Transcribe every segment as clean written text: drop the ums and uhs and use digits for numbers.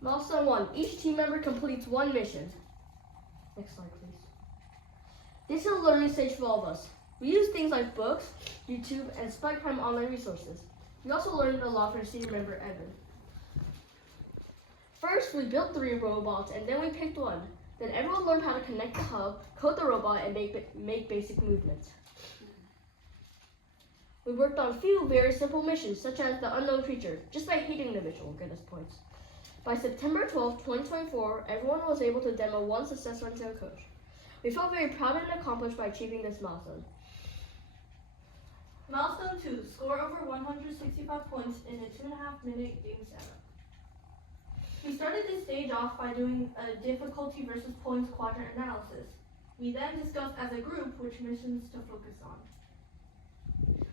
Milestone 1. Each team member completes one mission. Next slide, please. This is a learning stage for all of us. We use things like books, YouTube, and spike time online resources. We also learned a lot from senior member Evan. First, we built 3 robots, and then we picked one. Then everyone learned how to connect the hub, code the robot, and make basic movements. We worked on a few very simple missions, such as the unknown creature. Just by hitting the mission will get us points. By September 12, 2024, everyone was able to demo one success run to a coach. We felt very proud and accomplished by achieving this milestone. Milestone 2. Score over 165 points in a 2.5-minute game setup. We started this stage off by doing a difficulty versus points quadrant analysis. We then discussed as a group which missions to focus on.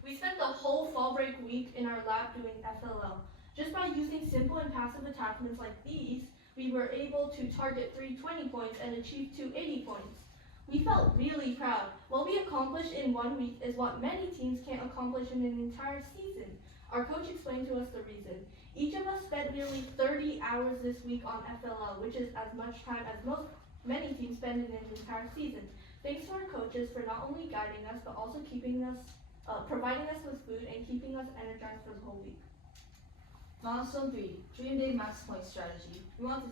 We spent the whole fall break week in our lab doing FLL. Just by using simple and passive attachments like these, we were able to target 320 points and achieve 280 points. We felt really proud. What we accomplished in 1 week is what many teams can't accomplish in an entire season. Our coach explained to us the reason. Each of us spent nearly 30 hours this week on FLL, which is as much time as many teams spend in an entire season. Thanks to our coaches for not only guiding us, but also providing us with food and keeping us energized for the whole week. Milestone 3. Dream big max points strategy. We wanted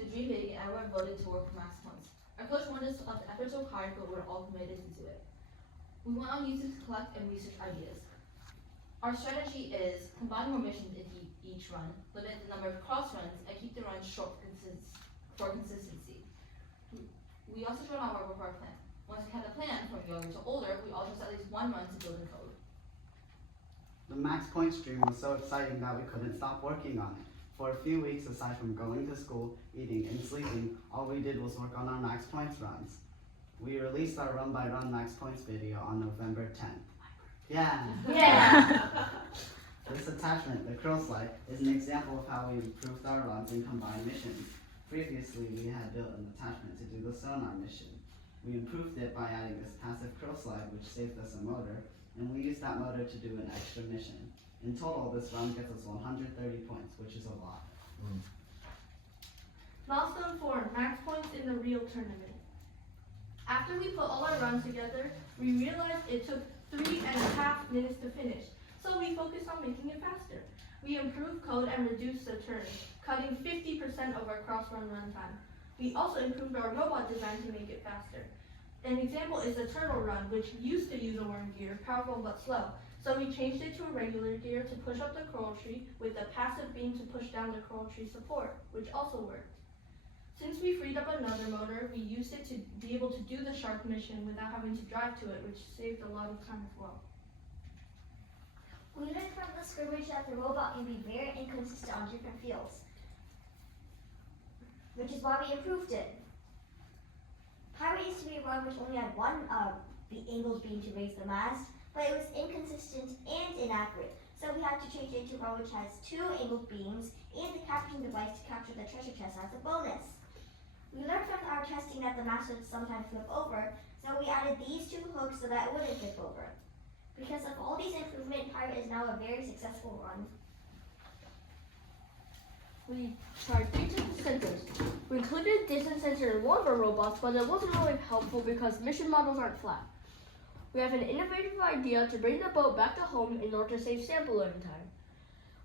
to dream big and everyone voted to work for max points. Our coach wanted us to put the effort so hard, but we're all committed into it. We went on YouTube to collect and research ideas. Our strategy is combine more missions into each run, limit the number of cross runs, and keep the runs short for consistency. We also drew out our report plan. Once we had a plan from younger to older, we all chose at least one run to build and code. The max point stream was so exciting that we couldn't stop working on it. For a few weeks, aside from going to school, eating, and sleeping, all we did was work on our max points runs. We released our run by run max points video on November 10th. Yeah! This attachment, the curl slide, is an example of how we improved our runs and combined missions. Previously, we had built an attachment to do the sonar mission. We improved it by adding this passive curl slide, which saved us a motor, and we used that motor to do an extra mission. In total, this run gets us 130 points, which is a lot. Milestone 4. Max points in the real tournament. After we put all our runs together, we realized it took 3.5 minutes to finish, so we focused on making it faster. We improved code and reduced the turns, cutting 50% of our cross-run runtime. We also improved our robot design to make it faster. An example is the turtle run, which used to use a worm gear, powerful but slow. So we changed it to a regular gear to push up the coral tree with a passive beam to push down the coral tree support, which also worked. Since we freed up another motor, we used it to be able to do the shark mission without having to drive to it, which saved a lot of time as well. We learned from the scrimmage that the robot can be very inconsistent on different fields, which is why we improved it. Pirate used to be a run which only had one angled beam to raise the mast, but it was inconsistent and inaccurate, so we had to change it to a run which has 2 angled beams and the capturing device to capture the treasure chest as a bonus. We learned from our testing that the mast would sometimes flip over, so we added these 2 hooks so that it wouldn't flip over. Because of all these improvements, Pirate is now a very successful run. We tried 3 distance sensors. We included a distance sensor in one of our robots, but it wasn't really helpful because mission models aren't flat. We have an innovative idea to bring the boat back to home in order to save sample loading time.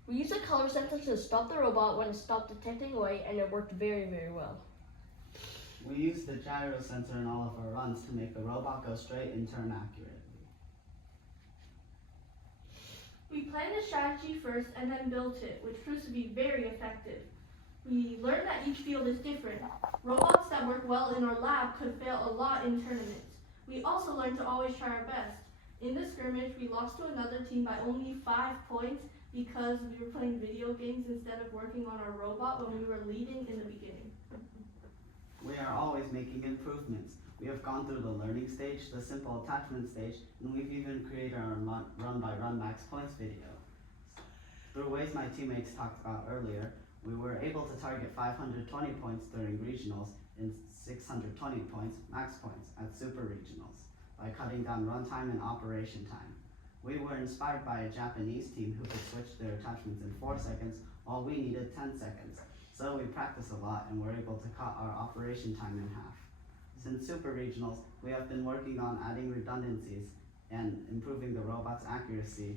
We used a color sensor to stop the robot when it stopped detecting away, and it worked very, very well. We used the gyro sensor in all of our runs to make the robot go straight and turn accurately. We planned a strategy first and then built it, which proves to be very effective. We learned that each field is different. Robots that work well in our lab could fail a lot in tournaments. We also learned to always try our best. In this scrimmage, we lost to another team by only 5 points because we were playing video games instead of working on our robot when we were leading in the beginning. We are always making improvements. We have gone through the learning stage, the simple attachment stage, and we've even created our run-by-run max points video. Through ways my teammates talked about earlier, we were able to target 520 points during regionals and 620 points, max points, at super regionals by cutting down runtime and operation time. We were inspired by a Japanese team who could switch their attachments in 4 seconds, while we needed 10 seconds. So we practiced a lot and were able to cut our operation time in half. Since Super Regionals, we have been working on adding redundancies and improving the robot's accuracy.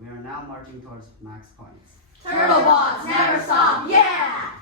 We are now marching towards max points. Turtlebots never stop, yeah!